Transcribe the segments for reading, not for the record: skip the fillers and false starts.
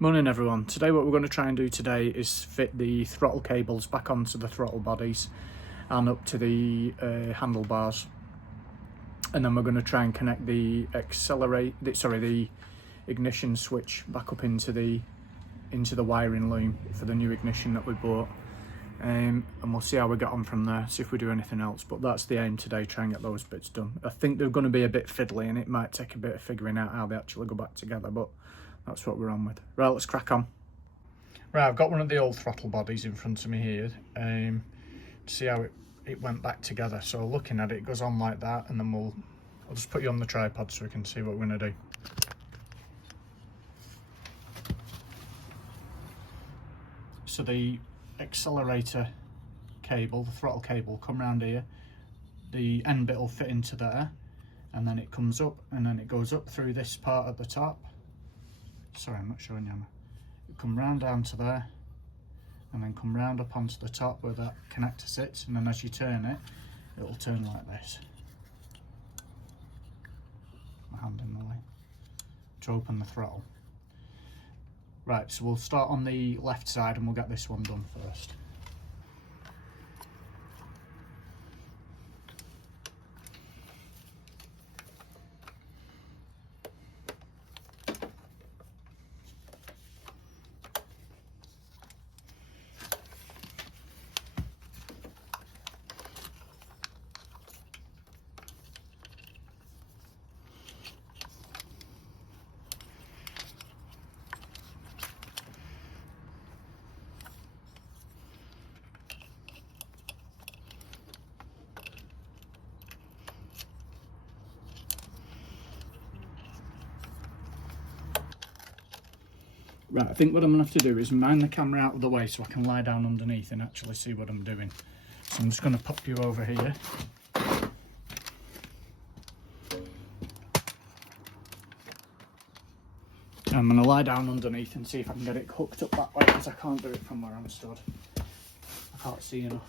Morning everyone. Today what we're going to try and do today is fit the throttle cables back onto the throttle bodies and up to the handlebars, and then we're going to try and connect the ignition switch back up into the wiring loom for the new ignition that we bought, and we'll see how we get on from there, see if we do anything else. But that's the aim today, try and get those bits done. I think they're going to be a bit fiddly and it might take a bit of figuring out how they actually go back together, but that's what we're on with. Right, let's crack on. Right, I've got one of the old throttle bodies in front of me here to see how it went back together. So looking at it, it goes on like that, and then I'll just put you on the tripod so we can see what we're going to do. So the accelerator cable, the throttle cable, will come round here. The end bit will fit into there, and then it comes up, and then it goes up through this part at the top. Sorry, I'm not showing you. It come round down to there, and then come round up onto the top where that connector sits, and then as you turn it, it'll turn like this. My hand in the way to open the throttle. Right, so we'll start on the left side and we'll get this one done first. Right, I think what I'm going to have to do is mount the camera out of the way so I can lie down underneath and actually see what I'm doing. So I'm just going to pop you over here. I'm going to lie down underneath and see if I can get it hooked up that way, because I can't do it from where I'm stood. I can't see enough.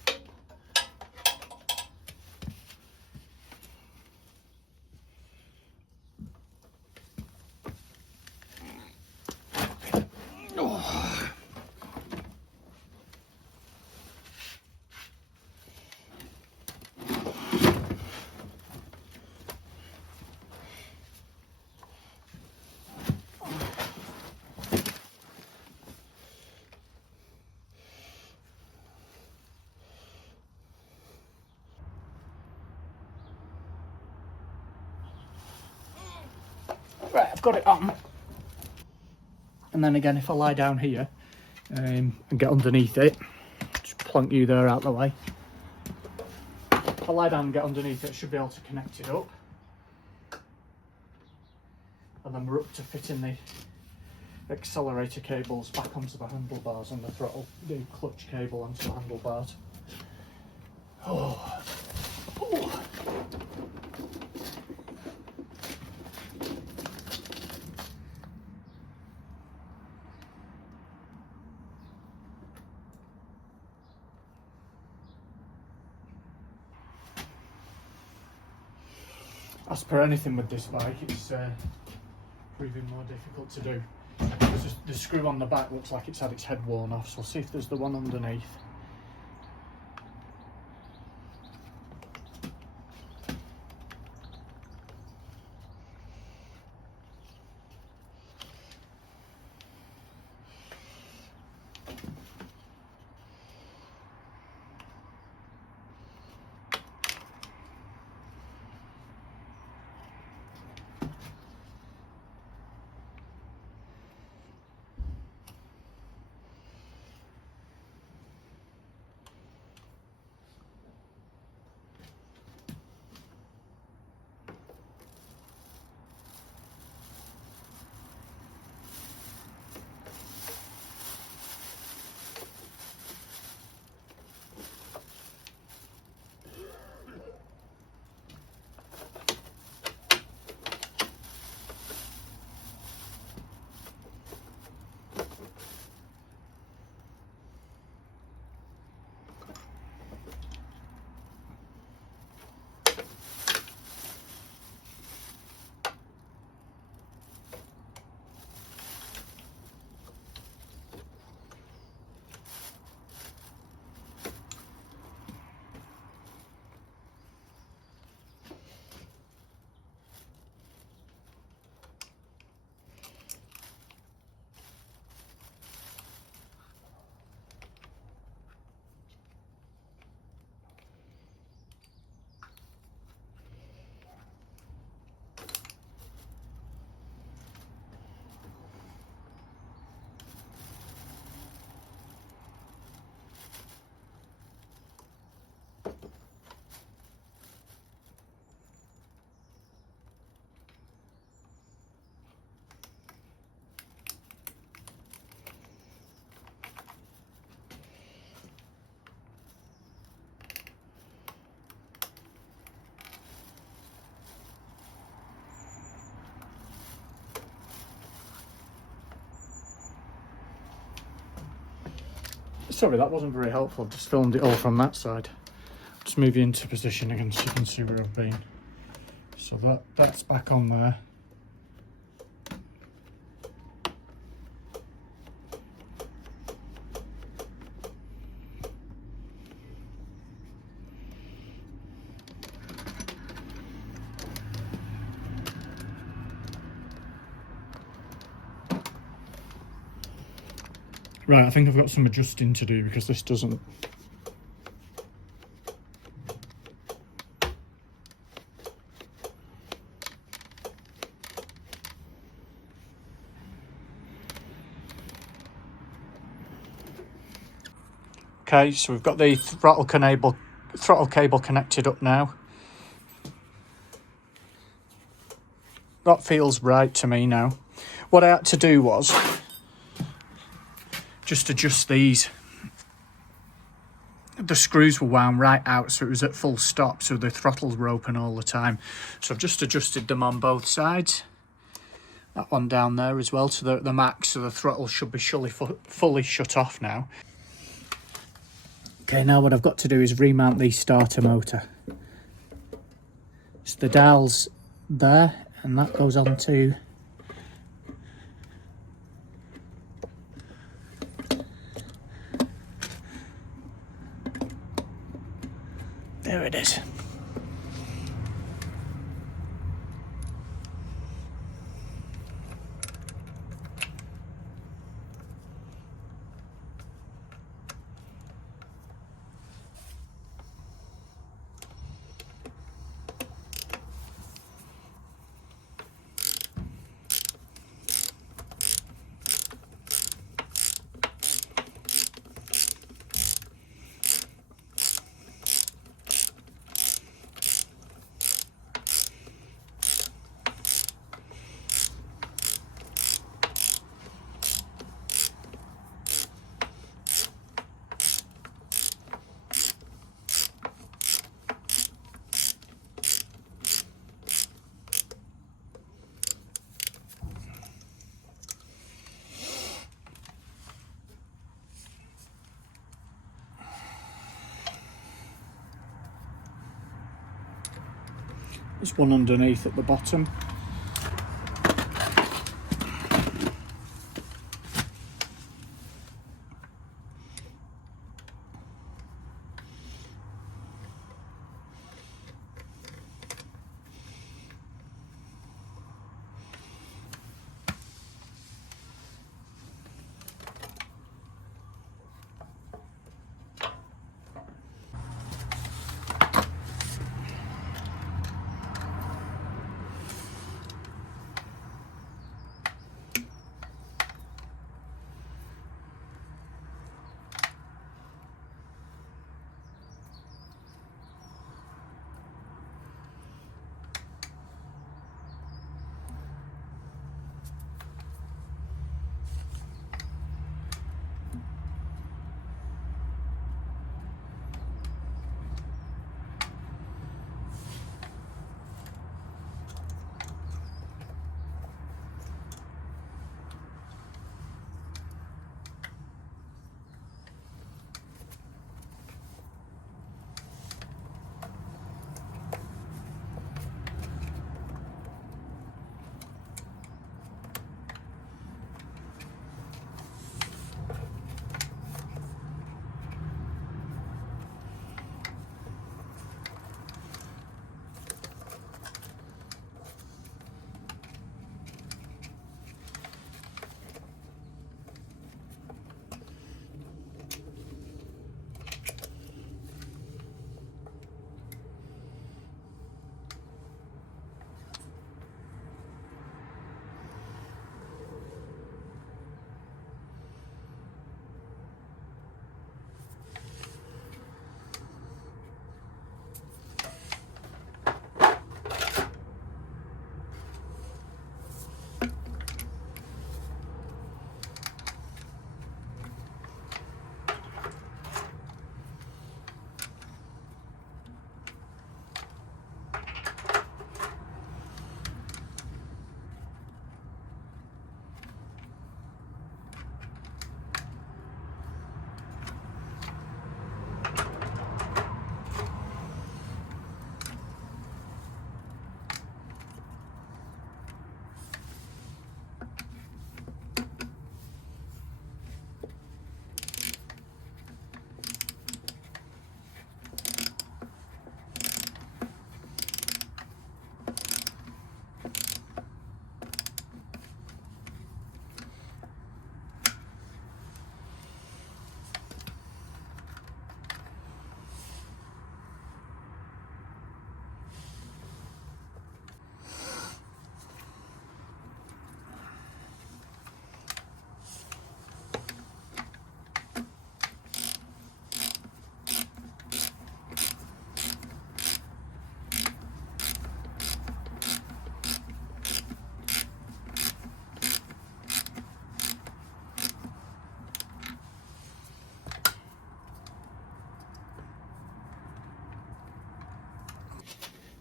Right, I've got it on. And then again, if I lie down here and get underneath it, just plonk you there out the way. If I lie down and get underneath it, I should be able to connect it up. And then we're up to fitting the accelerator cables back onto the handlebars and the throttle, the clutch cable onto the handlebars. Oh. Oh. As per anything with this bike, it's proving more difficult to do. The screw on the back looks like it's had its head worn off, so we'll see if there's the one underneath. Sorry, that wasn't very helpful. I've just filmed it all from that side. Just move you into position again so you can see where I've been. So that's back on there. Right, I think I've got some adjusting to do because this doesn't. Okay, so we've got the throttle cable connected up now. That feels right to me now. What I had to do was just adjust these. The screws were wound right out, so it was at full stop, so the throttles were open all the time. So I've just adjusted them on both sides. That one down there as well to the max, so the throttle should be fully shut off now. Okay, now what I've got to do is remount the starter motor. So the dial's there, and that goes on to there it is. There's one underneath at the bottom.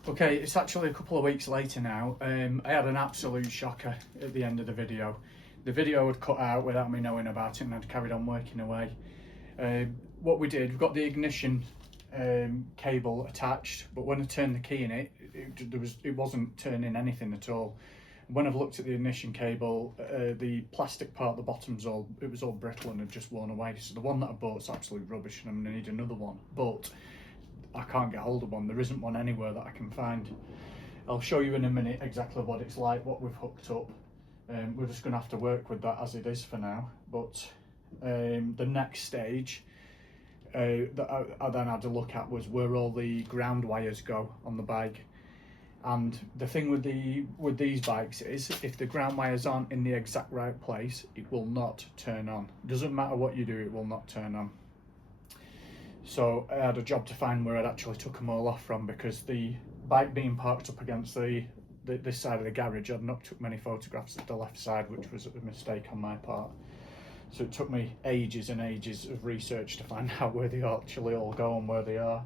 Okay, it's actually a couple of weeks later now. I had an absolute shocker at the end of the video. The video had cut out without me knowing about it, and I'd carried on working away. What we did, we've got the ignition cable attached, but when I turned the key in it wasn't turning anything at all. When I've looked at the ignition cable, the plastic part at the bottom's all brittle and had just worn away. So the one that I bought is absolute rubbish, and I'm going to need another one. But I can't get hold of one. There isn't one anywhere that I can find. I'll show you in a minute exactly what it's like, what we've hooked up. We're just going to have to work with that as it is for now. But the next stage that I then had to look at was where all the ground wires go on the bike. And the thing with these bikes is, if the ground wires aren't in the exact right place, it will not turn on. Doesn't matter what you do, it will not turn on. So I had a job to find where I'd actually took them all off from, because the bike being parked up against this side of the garage, I'd not took many photographs of the left side, which was a mistake on my part. So it took me ages and ages of research to find out where they actually all go and where they are.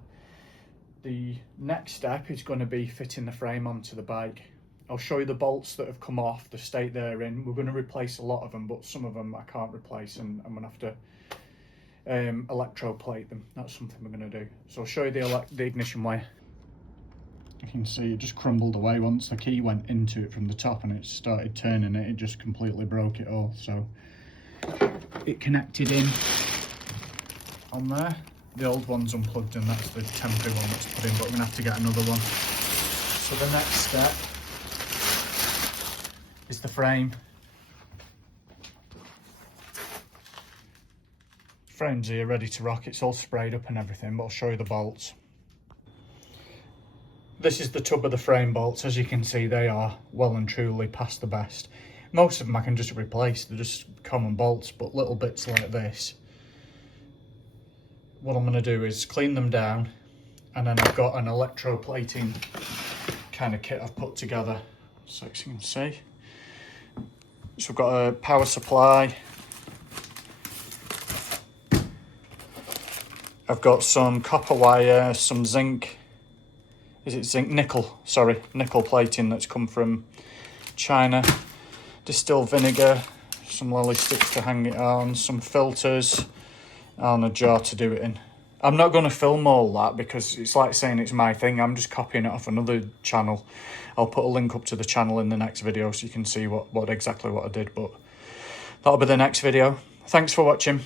The next step is going to be fitting the frame onto the bike. I'll show you the bolts that have come off, the state they're in. We're going to replace a lot of them, but some of them I can't replace, and I'm going to have to electroplate them. That's something we're going to do. So I'll show you the ignition wire. You can see it just crumbled away once the key went into it from the top, and it started turning it just completely broke it all. So it connected in on there. The old one's unplugged, and that's the temporary one that's put in, but we're gonna have to get another one. So the next step is the frame. Frame's here ready to rock. It's all sprayed up and everything, but I'll show you the bolts. This is the tub of the frame bolts. As you can see, they are well and truly past the best. Most of them I can just replace. They're just common bolts, but little bits like this, what I'm going to do is clean them down, and then I've got an electroplating kind of kit I've put together, so as you can see. So I've got a power supply, I've got some copper wire, some zinc, nickel plating that's come from China, distilled vinegar, some lily sticks to hang it on, some filters, and a jar to do it in. I'm not going to film all that because it's like saying it's my thing. I'm just copying it off another channel. I'll put a link up to the channel in the next video so you can see exactly what I did, but that'll be the next video. Thanks for watching.